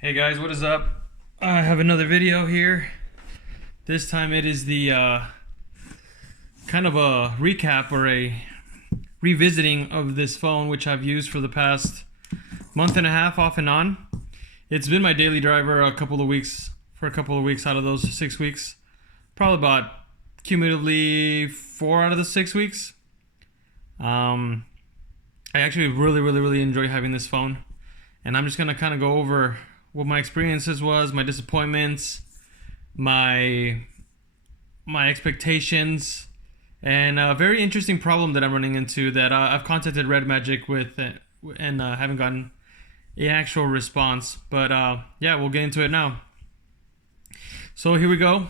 Hey guys, what is up? I have another video here. This time it is the kind of a recap or a revisiting of this phone, which I've used for the past month and a half off and on. It's been my daily driver for a couple of weeks out of those 6 weeks. Probably about cumulatively 4 out of the 6 weeks. I actually really enjoy having this phone. And I'm just going to kind of go over what my experiences was, my disappointments, my expectations, and a very interesting problem that I'm running into that I've contacted Red Magic with and haven't gotten an actual response. But yeah, we'll get into it now. So here we go.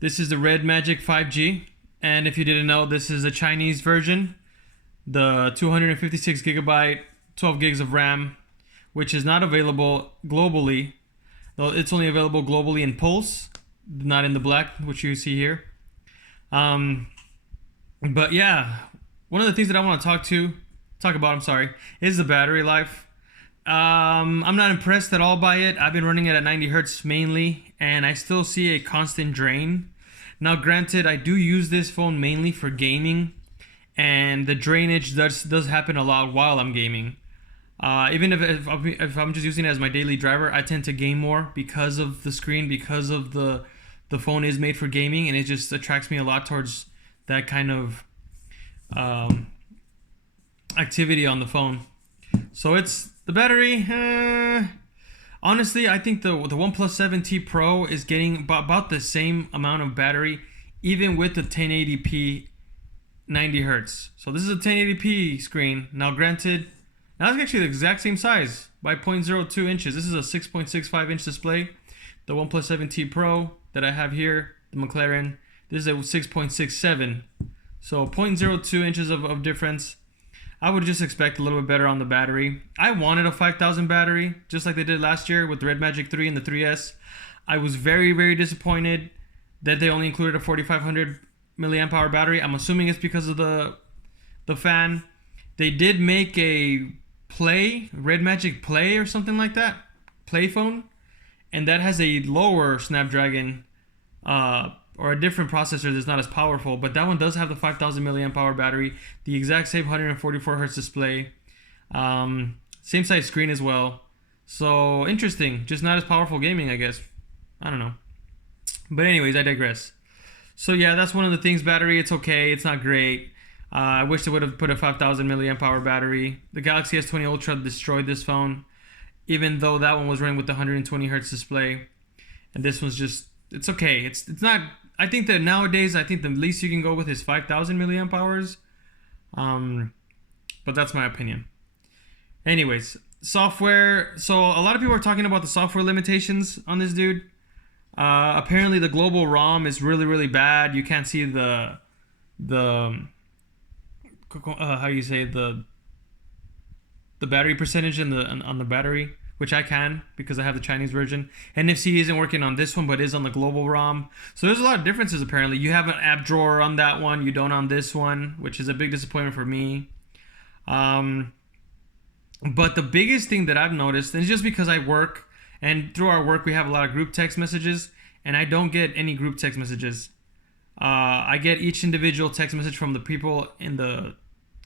This is the Red Magic 5G, and if you didn't know, this is a Chinese version, the 256 gigabyte, 12 gigs of RAM, which is not available globally. It's only available globally in Pulse, not in the black, which you see here. But yeah, one of the things that I want to talk about, is the battery life. I'm not impressed at all by it. I've been running it at 90 hertz mainly, and I still see a constant drain. Now, granted, I do use this phone mainly for gaming, and the drainage does happen a lot while I'm gaming. Even if I'm just using it as my daily driver, I tend to game more because of the screen, because of the phone is made for gaming, and it just attracts me a lot towards that kind of activity on the phone. So it's the battery. Honestly, I think the OnePlus 7T Pro is getting about the same amount of battery, even with the 1080p 90 hertz. So this is a 1080p screen. Now, granted, now it's actually the exact same size by 0.02 inches. This is a 6.65 inch display. The OnePlus 7T Pro that I have here, the McLaren, this is a 6.67. So 0.02 inches of difference. I would just expect a little bit better on the battery. I wanted a 5,000 battery, just like they did last year with the Red Magic 3 and the 3S. I was very disappointed that they only included a 4,500 milliamp hour battery. I'm assuming it's because of the fan. They did make a Red Magic Play or something like that, Play phone, and that has a lower Snapdragon or a different processor that's not as powerful, but that one does have the 5,000 milliamp hour battery, the exact same 144 hertz display, same size screen as well. So interesting, just not as powerful gaming, I guess. I don't know, but anyways, I digress. So yeah, that's one of the things. Battery, it's okay, it's not great. I wish they would have put a 5,000 milliamp hour battery. The Galaxy S20 Ultra destroyed this phone, even though that one was running with the 120 hertz display. And this one's just, it's okay. It's not, I think that nowadays, I think the least you can go with is 5,000 milliamp hours. But that's my opinion. Anyways, software. So a lot of people are talking about the software limitations on this dude. Apparently the global ROM is really bad. You can't see the how you say the battery percentage on the battery, which I can because I have the Chinese version. NFC isn't working on this one, but is on the global ROM. So there's a lot of differences apparently. You have an app drawer on that one, you don't on this one, which is a big disappointment for me. But the biggest thing that I've noticed, and it's just because I work, and through our work we have a lot of group text messages, and I don't get any group text messages. I get each individual text message from the people in the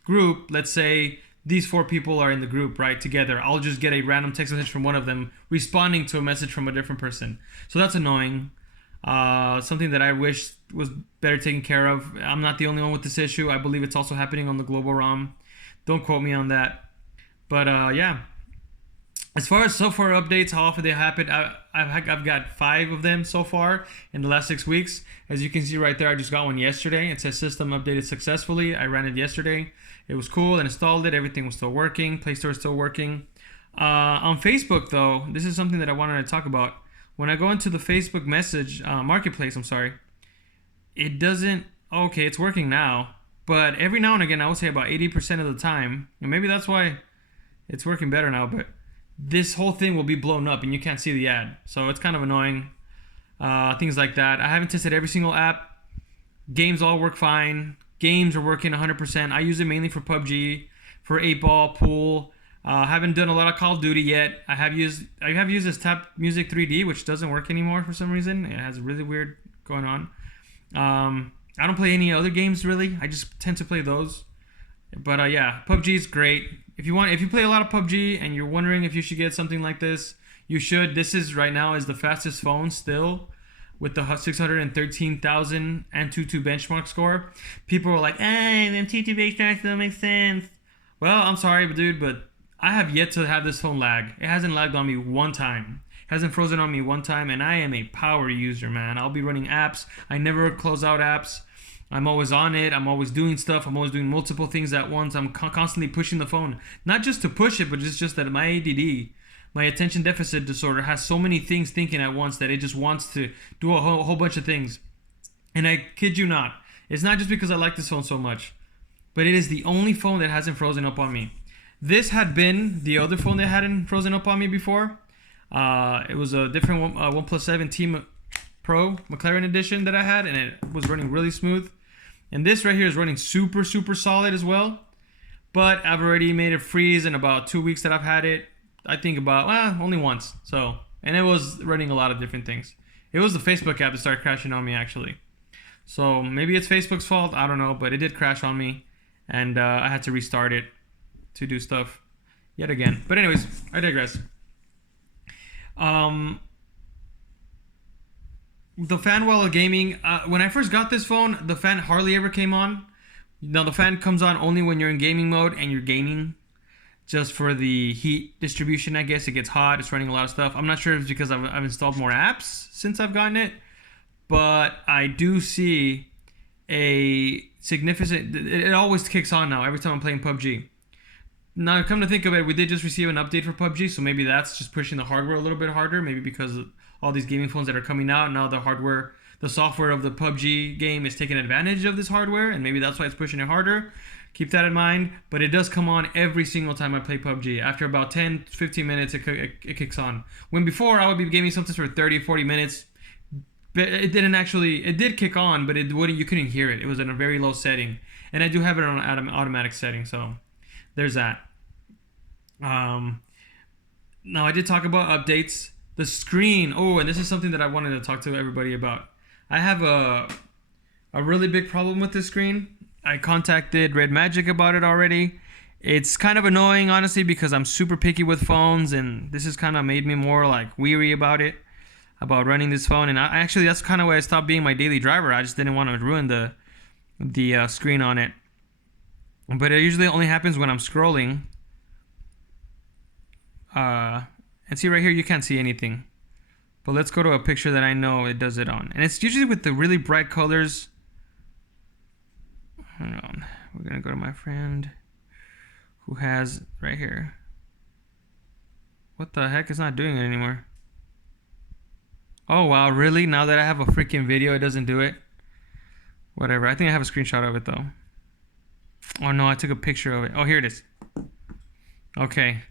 group. Let's say these 4 people are in the group, right, together. I'll just get a random text message from one of them responding to a message from a different person. So that's annoying. Something that I wish was better taken care of. I'm not the only one with this issue. I believe it's also happening on the global ROM. Don't quote me on that. But yeah. As far as software updates, how often they happen, I've got 5 of them so far in the last 6 weeks. As you can see right there, I just got one yesterday. It says system updated successfully. I ran it yesterday. It was cool. I installed it. Everything was still working. Play Store is still working. On Facebook, though, this is something that I wanted to talk about. When I go into the Facebook message marketplace, it doesn't. Okay, it's working now. But every now and again, I would say about 80% of the time, and maybe that's why it's working better now, but this whole thing will be blown up and you can't see the ad. So it's kind of annoying. Things like that. I haven't tested every single app. Games all work fine. Games are working 100%. I use it mainly for PUBG, for 8 Ball, Pool. Haven't done a lot of Call of Duty yet. I have used this Tap Music 3D, which doesn't work anymore for some reason. It has really weird going on. I don't play any other games really. I just tend to play those. But yeah, PUBG is great. If you play a lot of PUBG and you're wondering if you should get something like this, you should. This is right now is the fastest phone still, with the 613,000 Antutu benchmark score. People were like, "Hey, the Antutu benchmark don't make sense." Well, I'm sorry, dude, but I have yet to have this phone lag. It hasn't lagged on me one time. It hasn't frozen on me one time, and I am a power user, man. I'll be running apps. I never close out apps. I'm always on it. I'm always doing stuff. I'm always doing multiple things at once. I'm constantly pushing the phone. Not just to push it, but it's just that my ADD, my attention deficit disorder, has so many things thinking at once that it just wants to do a whole bunch of things. And I kid you not, it's not just because I like this phone so much, but it is the only phone that hasn't frozen up on me. This had been the other phone that hadn't frozen up on me before. It was a different OnePlus 7T Pro McLaren edition that I had, and it was running really smooth. And this right here is running super solid as well. But I've already made it freeze in about 2 weeks that I've had it. I think about only once. So, and it was running a lot of different things. It was the Facebook app that started crashing on me actually. So maybe it's Facebook's fault. I don't know, but it did crash on me, and I had to restart it to do stuff yet again. But anyways, I digress. The fan while gaming, when I first got this phone, the fan hardly ever came on. Now the fan comes on only when you're in gaming mode and you're gaming, just for the heat distribution, I guess. It gets hot, it's running a lot of stuff. I'm not sure if it's because I've installed more apps since I've gotten it, but I do see a significant, it always kicks on now every time I'm playing PUBG. Now, come to think of it, we did just receive an update for PUBG, so maybe that's just pushing the hardware a little bit harder. Maybe because of all these gaming phones that are coming out, now the hardware, the software of the PUBG game is taking advantage of this hardware, and maybe that's why it's pushing it harder. Keep that in mind. But it does come on every single time I play PUBG. After about 10-15 minutes, it kicks on. When before, I would be gaming something for 30-40 minutes. But it did kick on, but you couldn't hear it. It was in a very low setting. And I do have it on an automatic setting, so there's that. Now, I did talk about updates. The screen. Oh, and this is something that I wanted to talk to everybody about. I have a really big problem with this screen. I contacted Red Magic about it already. It's kind of annoying, honestly, because I'm super picky with phones, and this has kind of made me more like weary about running this phone. And actually, that's kind of why I stopped being my daily driver. I just didn't want to ruin the screen on it. But it usually only happens when I'm scrolling. And see right here, you can't see anything. But let's go to a picture that I know it does it on. And it's usually with the really bright colors. Hold on. We're going to go to my friend who has right here. What the heck? It's not doing it anymore. Oh, wow. Really? Now that I have a freaking video, it doesn't do it? Whatever. I think I have a screenshot of it, though. Oh, no. I took a picture of it. Oh, here it is. Okay.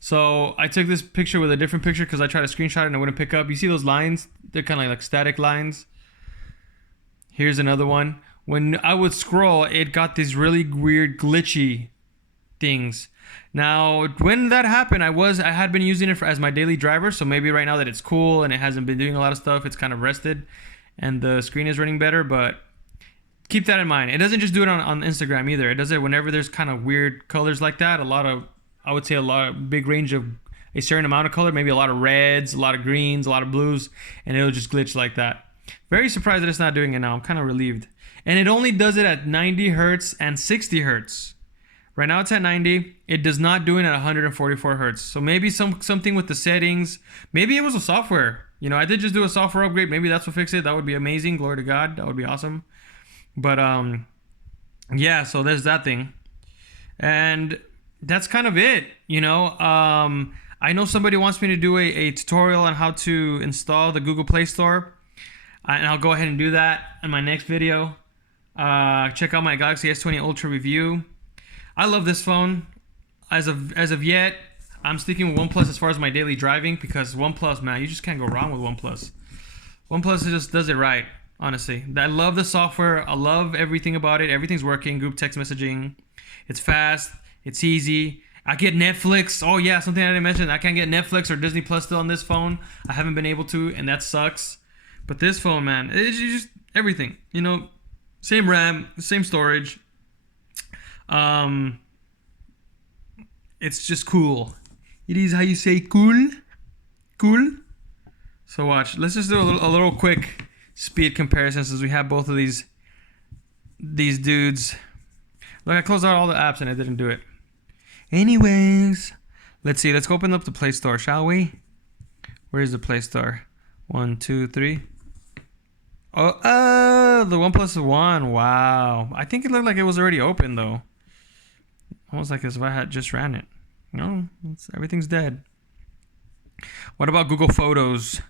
So I took this picture with a different picture because I tried to screenshot it and it wouldn't pick up. You see those lines? They're kind of like static lines. Here's another one. When I would scroll, it got these really weird glitchy things. Now, when that happened, I had been using it as my daily driver. So maybe right now that it's cool and it hasn't been doing a lot of stuff, it's kind of rested and the screen is running better. But keep that in mind. It doesn't just do it on Instagram either. It does it whenever there's kind of weird colors like that. I would say big range of a certain amount of color, maybe a lot of reds, a lot of greens, a lot of blues, and it'll just glitch like that. Very surprised that it's not doing it now. I'm kind of relieved. And it only does it at 90 hertz and 60 hertz. Right now it's at 90. It does not do it at 144 hertz. So maybe something with the settings. Maybe it was a software. I did just do a software upgrade. Maybe that's what fixed it. That would be amazing. Glory to God. That would be awesome. But yeah, so there's that thing. And that's kind of it. I know somebody wants me to do a tutorial on how to install the Google Play Store, and I'll go ahead and do that in my next video. Check out my Galaxy S20 Ultra review. I love this phone. As of yet, I'm sticking with OnePlus as far as my daily driving, because OnePlus, man, you just can't go wrong with OnePlus. OnePlus just does it right, honestly. I love the software. I love everything about it. Everything's working. Group text messaging. It's fast. It's easy. I get Netflix. Oh yeah, something I didn't mention. I can't get Netflix or Disney Plus still on this phone. I haven't been able to, and that sucks. But this phone, man, it's just everything. You know, same RAM, same storage. It's just cool. It is how you say cool. Cool. So watch. Let's just do a little quick speed comparison since we have both of these dudes. Look, I closed out all the apps and I didn't do it. Anyways, let's see. Let's open up the Play Store, shall we? Where is the Play Store? 1, 2, 3. Oh, the OnePlus One. Wow. I think it looked like it was already open though. Almost like as if I had just ran it. No, everything's dead. What about Google Photos?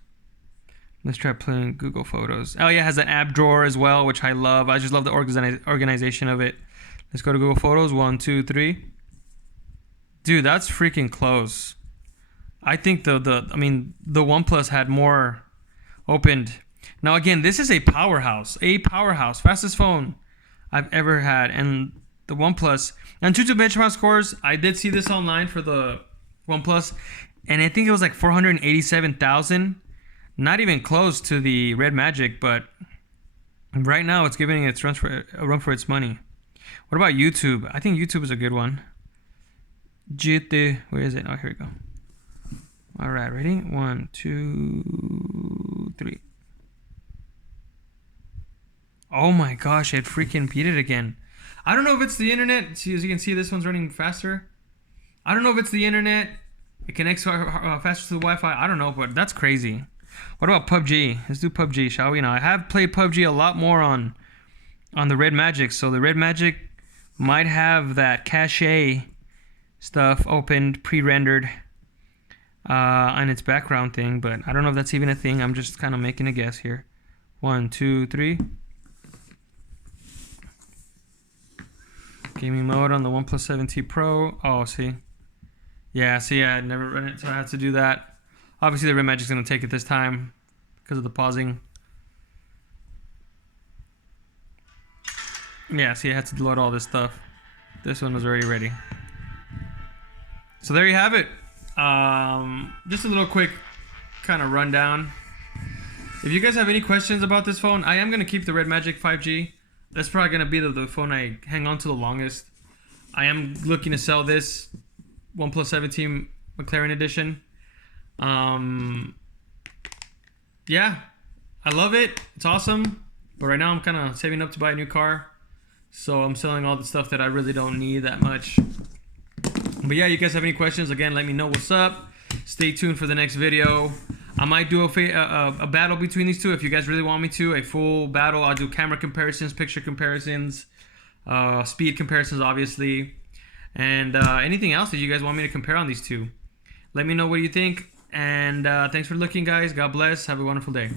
Let's try playing Google Photos. Oh yeah, it has an app drawer as well, which I love. I just love the organization of it. Let's go to Google Photos. 1, 2, 3. Dude, that's freaking close. I think the OnePlus had more opened. Now again, this is a powerhouse, fastest phone I've ever had, and the OnePlus. And due to benchmark scores, I did see this online for the OnePlus, and I think it was like 487,000. Not even close to the Red Magic, but right now it's giving its a run for its money. What about YouTube? I think YouTube is a good one. Where is it? Oh, here we go. All right, ready? 1, 2, 3. Oh my gosh, it freaking beat it again. I don't know if it's the internet. See, as you can see, this one's running faster. I don't know if it's the internet. It connects faster to the Wi-Fi. I don't know, but that's crazy. What about PUBG? Let's do PUBG, shall we? Now, I have played PUBG a lot more on the Red Magic, so the Red Magic might have that cache stuff opened, pre-rendered on its background thing, but I don't know if that's even a thing. I'm just kind of making a guess here. 1, 2, 3. Gaming mode on the OnePlus 7T Pro. Oh, see. Yeah, see, I never run it, so I had to do that. Obviously, the Red Magic's going to take it this time because of the pausing. Yeah, see, I had to load all this stuff. This one was already ready. So there you have it. Just a little quick kind of rundown. If you guys have any questions about this phone, I am going to keep the Red Magic 5G. That's probably going to be the phone I hang on to the longest. I am looking to sell this OnePlus 17 McLaren Edition. Yeah, I love it. It's awesome. But right now I'm kind of saving up to buy a new car. So I'm selling all the stuff that I really don't need that much. But yeah, you guys have any questions, again, let me know what's up. Stay tuned for the next video. I might do a battle between these two if you guys really want me to. A full battle. I'll do camera comparisons, picture comparisons, speed comparisons, obviously. And anything else that you guys want me to compare on these two. Let me know what you think. And thanks for looking, guys. God bless. Have a wonderful day.